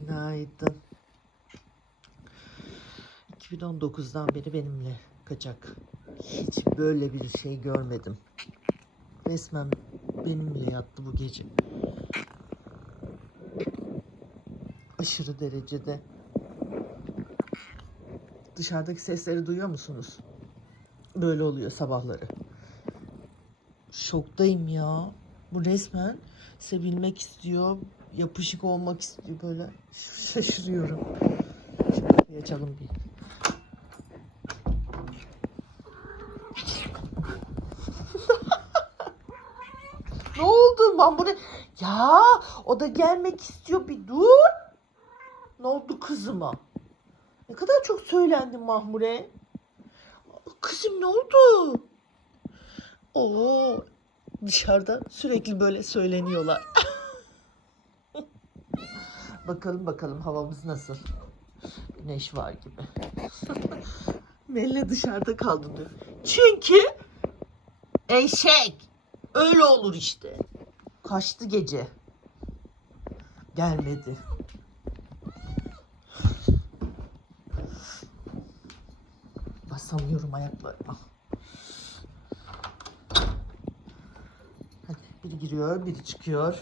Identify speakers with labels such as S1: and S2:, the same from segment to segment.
S1: Günaydın. 2019'dan beri benimle kaçak. Hiç böyle bir şey görmedim. Resmen benimle yattı bu gece. Aşırı derecede. Dışarıdaki sesleri duyuyor musunuz? Böyle oluyor sabahları. Şoktayım ya. Bu resmen sevilmek istiyor, yapışık olmak istiyor böyle. Şaşırıyorum. Şimdi açalım bir. ne oldu Mahmure? Ya o da gelmek istiyor bir dur. Ne oldu kızıma? Ne kadar çok söylendin Mahmure. Kızım ne oldu? Oo, dışarıda sürekli böyle söyleniyorlar. bakalım bakalım havamız nasıl? Güneş var gibi. Melle dışarıda kaldı diyor. Çünkü eşek. Öyle olur işte. Kaçtı gece. Gelmedi. Basamıyorum ayaklarıma. Hadi biri giriyor, biri çıkıyor.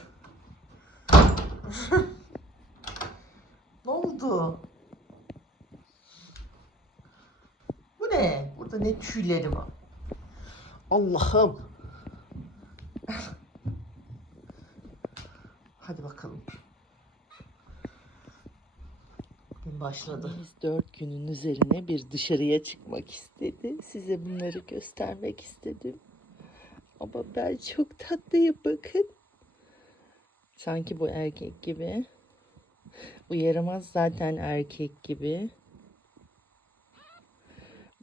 S1: ne oldu? Bu ne? Burada ne tüyleri var? Allah'ım. Hadi bakalım. Gün başladı. Biz dört günün üzerine bir dışarıya çıkmak istedi. Size bunları göstermek istedim. Ama ben çok tatlıyım bakın. Sanki bu erkek gibi. Bu yaramaz zaten erkek gibi.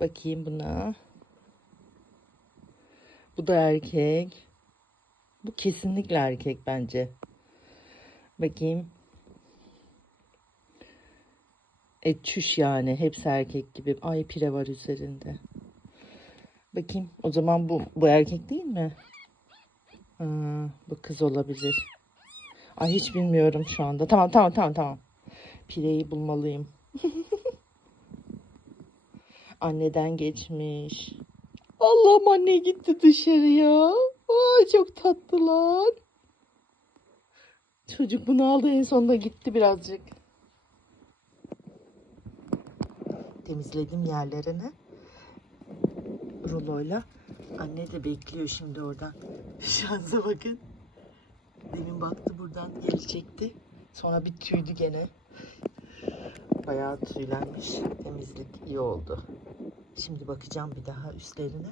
S1: Bakayım buna. Bu da erkek. Bu kesinlikle erkek bence. Bakayım. E yani. Hepsi erkek gibi. Ay pire var üzerinde. Bakayım. O zaman bu bu erkek değil mi? Ha, bu kız olabilir. Ay hiç bilmiyorum şu anda. Tamam tamam tamam tamam. Pireyi bulmalıyım. Anneden geçmiş. Allah'ım anne gitti dışarıya. Ay çok tatlılar. Çocuk bunu aldı en sonunda gitti birazcık. Temizledim yerlerini. Ruloyla. Anne de bekliyor şimdi oradan. Şansa bakın. Demin baktı buradan gelecekti. Sonra bir tüydü gene. Bayağı tüylenmiş. Temizlik iyi oldu. Şimdi bakacağım bir daha üstlerine.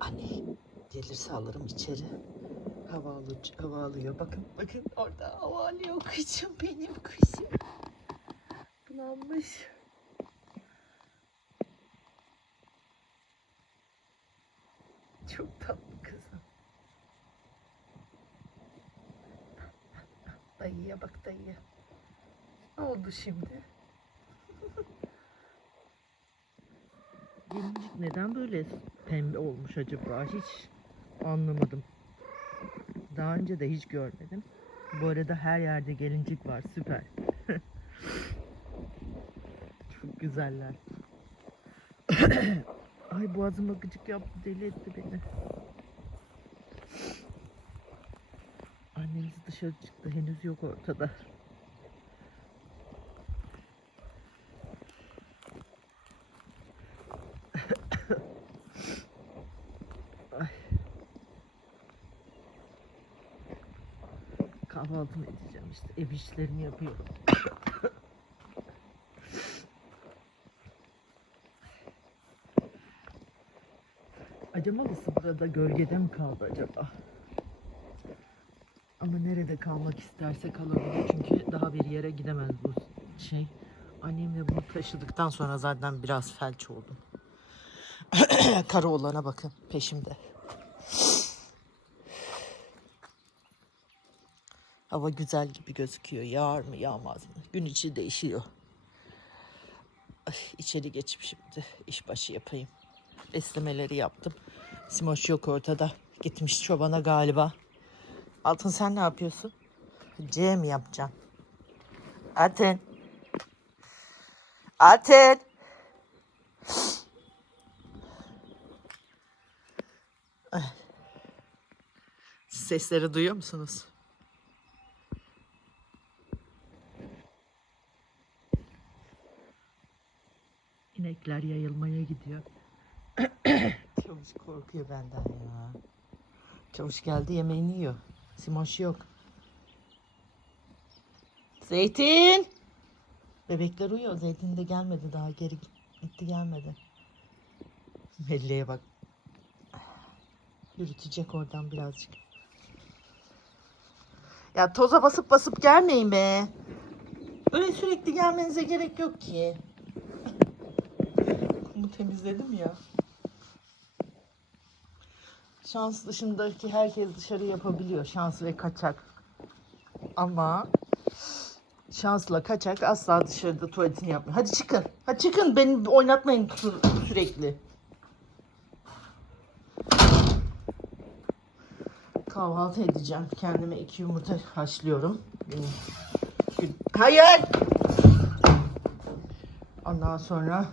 S1: Anne gelirse alırım içeri. Hava, alı, hava alıyor. Bakın bakın orada hava alıyor. Kızım benim kızım. Bulanmış. Çok tatlı kızım. Dayıya bak dayıya. Ne oldu şimdi? Gelincik neden böyle pembe olmuş acaba? Hiç anlamadım. Daha önce de hiç görmedim. Bu arada her yerde gelincik var. Süper. Çok güzeller. Ay boğazıma gıcık yaptı. Deli etti beni. Anneniz dışarı çıktı. Henüz yok ortada. Kahvaltımı edeceğim işte. Ev işlerini yapıyorum. Acemalısı burada gölgede mi kaldı acaba? Ama nerede kalmak isterse kalabilir çünkü daha bir yere gidemez bu şey. Annemle bunu taşıdıktan sonra zaten biraz felç oldum. Karı olana bakın peşimde. Hava güzel gibi gözüküyor. Yağar mı yağmaz mı? Gün içi değişiyor. Ay, içeri geçip şimdi iş başı yapayım. Beslemeleri yaptım. Simoş yok ortada. Gitmiş çobana galiba. Altın sen ne yapıyorsun? C mi yapacaksın? Aten. Ay. Sesleri duyuyor musunuz? Korkuyor benden ya. Çavuş geldi yemeğini yiyor. Simoş yok. Zeytin! Bebekler uyuyor. Zeytin de gelmedi daha. Geri gitti gelmedi. Melli'ye bak. Yürütecek oradan birazcık. Ya toza basıp basıp gelmeyin be. Öyle sürekli gelmenize gerek yok ki. Kumu temizledim ya. Şans dışındaki herkes dışarı yapabiliyor. Şans ve kaçak. Ama şansla kaçak asla dışarıda tuvaletini yapmıyor. Hadi çıkın. Hadi çıkın. Beni oynatmayın sü- sürekli. Kahvaltı edeceğim. Kendime iki yumurta haşlıyorum. Hayır. Ondan sonra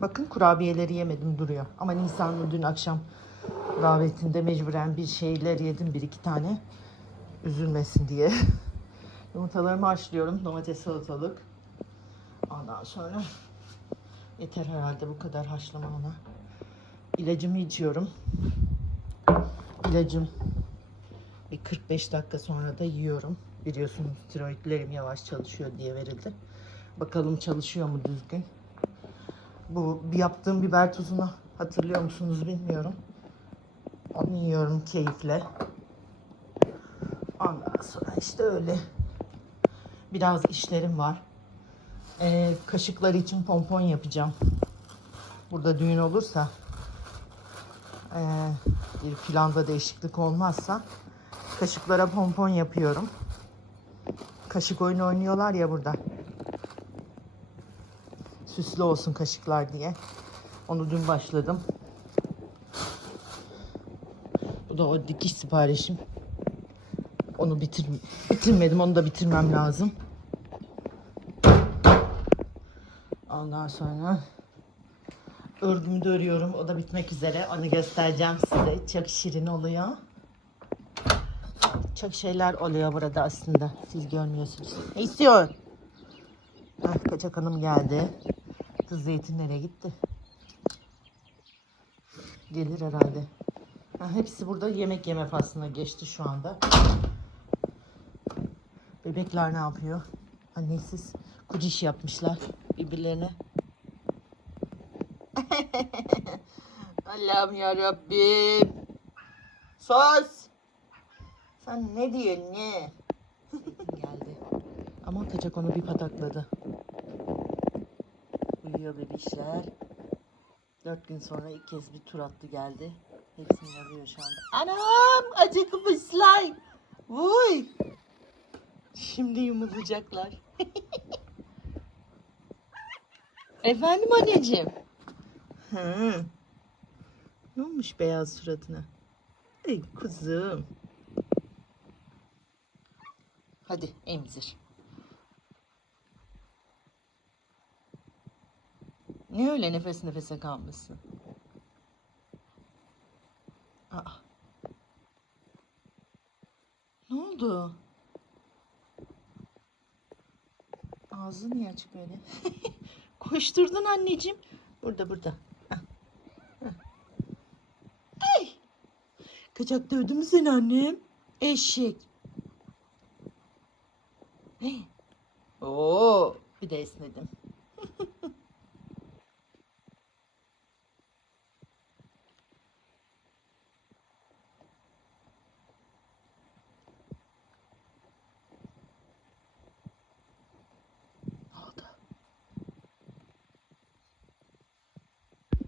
S1: bakın kurabiyeleri yemedim duruyor. Ama Nisan'ın dün akşam davetinde mecburen bir şeyler yedim bir iki tane. Üzülmesin diye. Yumurtalarımı haşlıyorum. Domates salatalık. Ondan sonra yeter herhalde bu kadar haşlama ona. İlacımı içiyorum. İlacım bir 45 dakika sonra da yiyorum. Biliyorsunuz tiroidlerim yavaş çalışıyor diye verildi. Bakalım çalışıyor mu düzgün. Bu yaptığım biber tuzunu hatırlıyor musunuz bilmiyorum. Onu yiyorum keyifle. Ondan sonra işte öyle. Biraz işlerim var. Ee, kaşıklar için pompon yapacağım. Burada düğün olursa ee, bir planda değişiklik olmazsa kaşıklara pompon yapıyorum. Kaşık oyunu oynuyorlar ya burada. Süslü olsun kaşıklar diye. Onu dün başladım. Bu da o dikiş siparişim. Onu bitir bitirmedim. Onu da bitirmem lazım. Ondan sonra örgümü de örüyorum. O da bitmek üzere. Onu göstereceğim size. Çok şirin oluyor. Çok şeyler oluyor burada aslında. Siz görmüyorsunuz. Ne istiyorsun? Heh, Kaçak Hanım geldi. Kız zeytin nereye gitti? Gelir herhalde. Hepsi burada yemek yeme faslına geçti şu anda. Bebekler ne yapıyor? Annesiz kuciş yapmışlar birbirlerine. Allah'ım ya Rabbim. Sus. Sen ne diyorsun ne? Geldi. Ama kaçak onu bir patakladı. Uyuyor bebişler. Dört gün sonra ilk kez bir tur attı geldi. Hepsini arıyor şu anda. Anam acıkmışlar. Vuy. Şimdi yumulacaklar. Efendim anneciğim. Hı. Ne olmuş beyaz suratına? Ey kuzum. Hadi emzir. Niye öyle nefes nefese kalmışsın? Aa. Ne oldu? Ağzı niye açık böyle? Koşturdun anneciğim. Burada burada. Hah. Hah. Ay! Kaçak dövdü mü seni annem? Eşek. Hey. Oo, bir de esnedim.